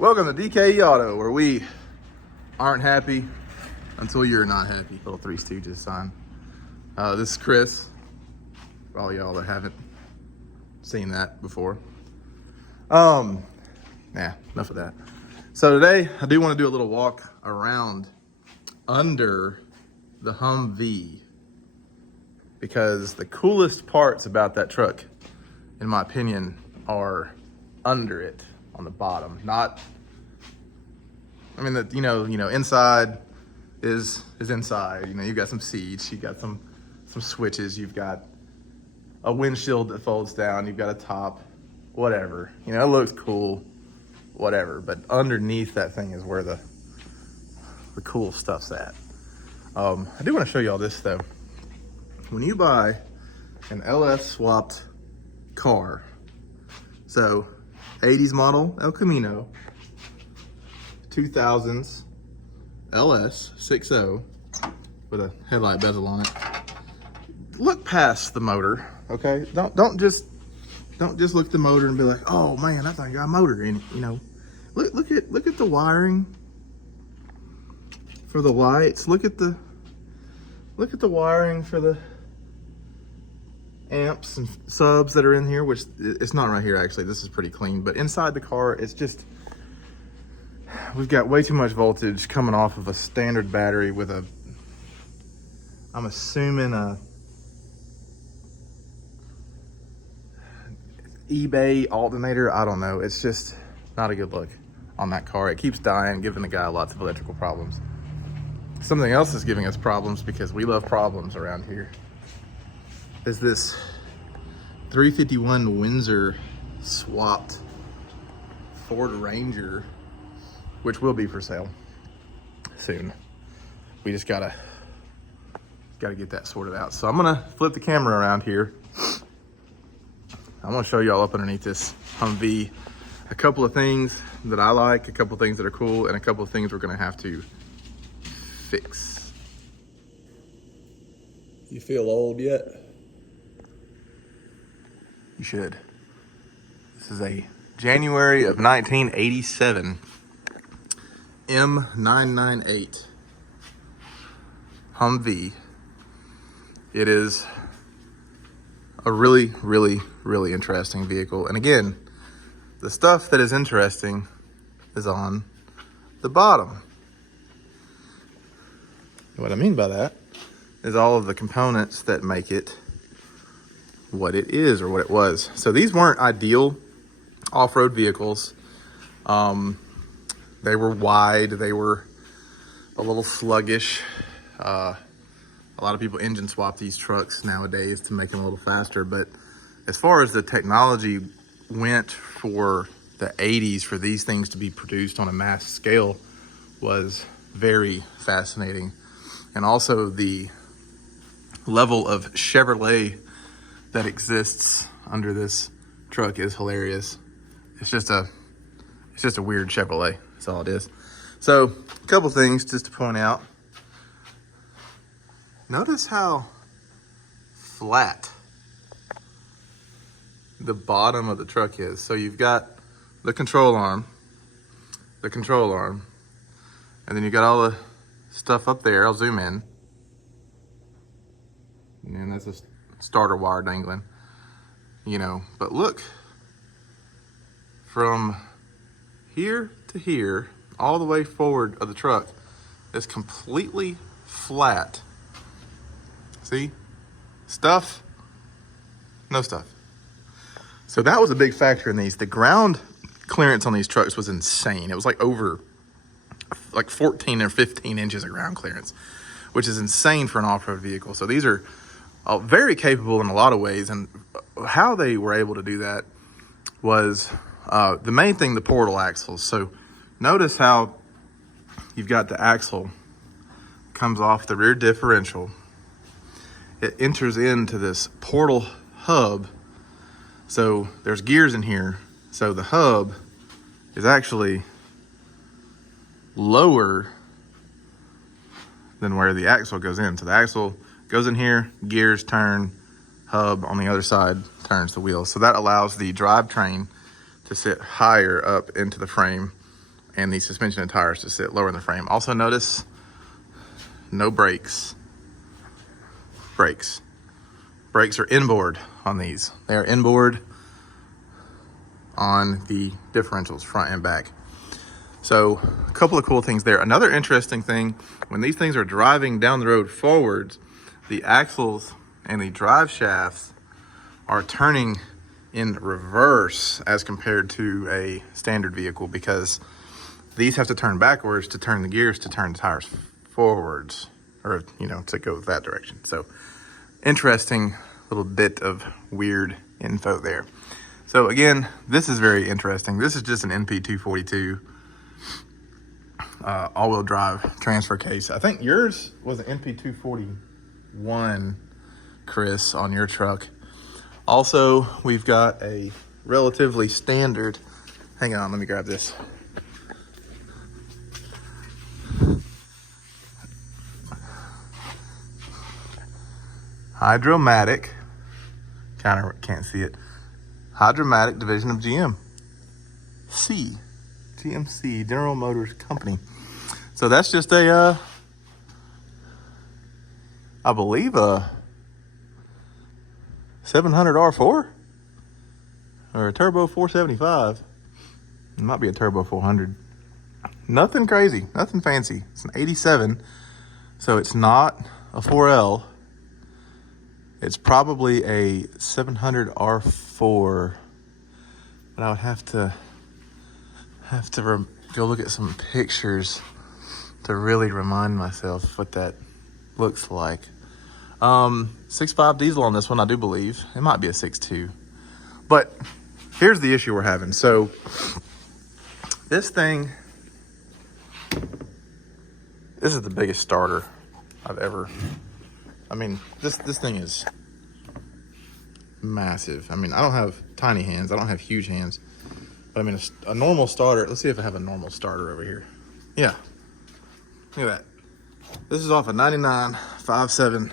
Welcome to DKE Auto, where we aren't happy until you're not happy. Little Three Stooges sign. This is Chris, for all y'all that haven't seen that before. Enough of that. So today, I do want to do a little walk around under the Humvee, because the coolest parts about that truck, in my opinion, are under it on the bottom. Inside is inside. You've got some seats, you've got some switches, you've got a windshield that folds down, you've got a top, whatever. It looks cool, whatever. But underneath that thing is where the cool stuff's at. I do want to show y'all this though. When you buy an LS swapped car, so 80s model El Camino, 2000s LS 6.0 with a headlight bezel on it. Look past the motor, okay? Don't just look at the motor and be like, oh man, that thing got a motor in it. Look at the wiring for the lights. Look at the wiring for the amps and subs that are in here, which it's not right here actually. This is pretty clean, but inside the car, it's just, we've got way too much voltage coming off of a standard battery with I'm assuming a eBay alternator. I don't know. It's just not a good look on that car. It keeps dying, giving the guy lots of electrical problems. Something else is giving us problems, because we love problems around here, is this 351 Windsor swapped Ford Ranger, which will be for sale soon. We just gotta get that sorted out. So I'm gonna flip the camera around here. I'm gonna show y'all up underneath this Humvee a couple of things that I like, a couple of things that are cool, and a couple of things we're gonna have to fix. You feel old yet? You should. This is a January of 1987 M998 Humvee. It is a really, really, really interesting vehicle. And again, the stuff that is interesting is on the bottom. What I mean by that is all of the components that make it what it is, or what it was. So these weren't ideal off-road vehicles. They were wide, they were a little sluggish. A lot of people engine swap these trucks nowadays to make them a little faster, but as far as the technology went for the 80s, for these things to be produced on a mass scale, was very fascinating. And also the level of Chevrolet that exists under this truck is hilarious. It's just a weird Chevrolet. That's all it is. So a couple things just to point out. Notice how flat the bottom of the truck is. So you've got the control arm, and then you got all the stuff up there. I'll zoom in. And that's a starter wire dangling, but look, from here to here, all the way forward of the truck is completely flat. See? Stuff, no stuff. So that was a big factor in these. The ground clearance on these trucks was insane. It was like over 14 or 15 inches of ground clearance, which is insane for an off-road vehicle. So these are very capable in a lot of ways, and how they were able to do that was the main thing, the portal axles. So notice how you've got the axle comes off the rear differential. It enters into this portal hub. So there's gears in here. So the hub is actually lower than where the axle goes in. So the axle goes in here, gears turn, hub on the other side turns the wheels. So that allows the drivetrain to sit higher up into the frame and the suspension and tires to sit lower in the frame. Also notice no brakes. Brakes are inboard on these. They are inboard on the differentials, front and back. So a couple of cool things there. Another interesting thing, when these things are driving down the road forwards, the axles and the drive shafts are turning in reverse as compared to a standard vehicle, because these have to turn backwards to turn the gears to turn the tires forwards, or, you know, to go that direction. So interesting little bit of weird info there. So again, this is very interesting. This is just an NP242 all-wheel drive transfer case. I think yours was an NP241, Chris, on your truck. Also, we've got a relatively standard, hang on, let me grab this. Hydromatic, kind of can't see it. Hydromatic division of GMC, General Motors Company. So that's just a, I believe a 700 R4 or a turbo 475. It might be a turbo 400. Nothing crazy, nothing fancy. It's an 87, so it's not a 4L. It's probably a 700 R4, but I would have to go look at some pictures to really remind myself what that looks like. 6.5 diesel on this one, I do believe. It might be a 6.2. But here's the issue we're having. So this thing, this is the biggest starter I've ever, I mean, this thing is massive. I mean, I don't have tiny hands. I don't have huge hands. But I mean, a normal starter, let's see if I have a normal starter over here. Yeah, look at that. This is off a 99 5.7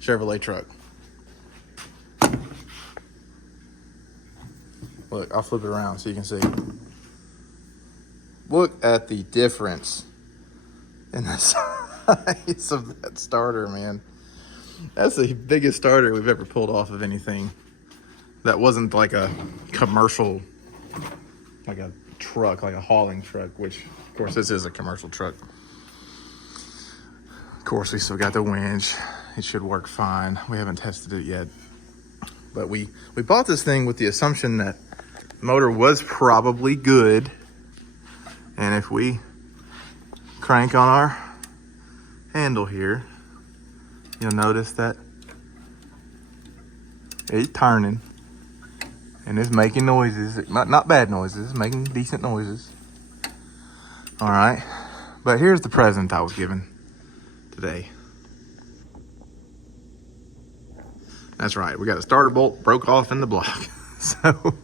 Chevrolet truck. Look, I'll flip it around so you can see. Look at the difference in the size of that starter, man. That's the biggest starter we've ever pulled off of anything that wasn't like a commercial, like a truck, like a hauling truck, which of course this is a commercial truck. Of course, we still got the winch. It should work fine. We haven't tested it yet. But we bought this thing with the assumption that the motor was probably good. And if we crank on our handle here, you'll notice that it's turning and it's making noises. Not bad noises, making decent noises. All right, but here's the present I was given today. That's right, we got a starter bolt broke off in the block. So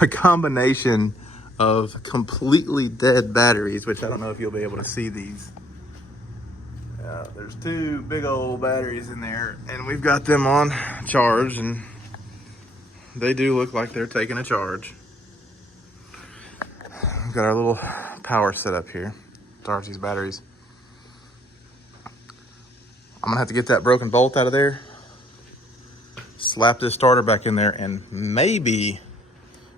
a combination of completely dead batteries, which I don't know if you'll be able to see these. There's two big old batteries in there, and we've got them on charge, and they do look like they're taking a charge. We've got our little power setup here, charge these batteries. I'm gonna have to get that broken bolt out of there, slap this starter back in there, and maybe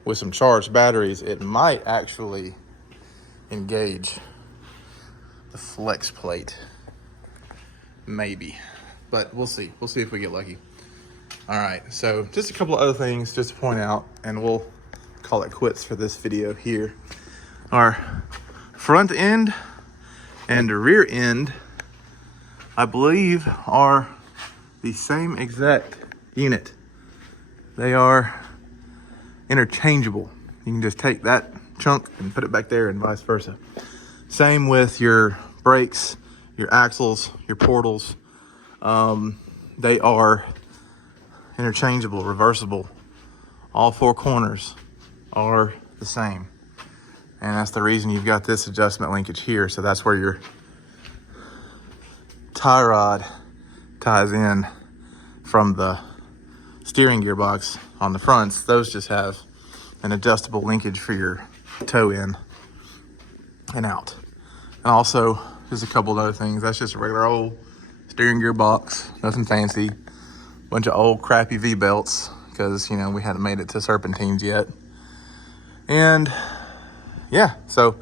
with some charged batteries, it might actually engage the flex plate. Maybe, but we'll see. We'll see if we get lucky. All right, so just a couple of other things just to point out, and we'll call it quits for this video here. Our front end and rear end, I believe, are the same exact unit. They are interchangeable. You can just take that chunk and put it back there and vice versa. Same with your brakes, your axles, your portals. They are interchangeable, reversible. All four corners are the same. And that's the reason you've got this adjustment linkage here. So that's where your tie rod ties in from the steering gearbox on the fronts. Those just have an adjustable linkage for your toe in. and out. And also, just a couple of other things. That's just a regular old steering gear box, nothing fancy. Bunch of old crappy V-belts because, you know, we hadn't made it to serpentines yet. And yeah, so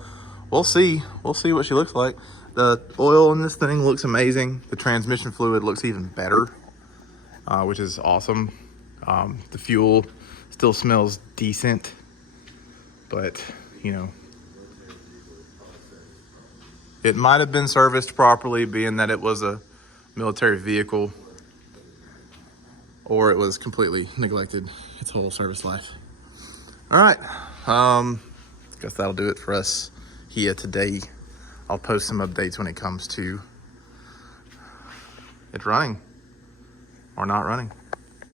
we'll see what she looks like. The oil in this thing looks amazing. The transmission fluid looks even better, which is awesome. The fuel still smells decent, but you know, it might have been serviced properly, being that it was a military vehicle, or it was completely neglected its whole service life. All right, guess that'll do it for us here today. I'll post some updates when it comes to it running or not running.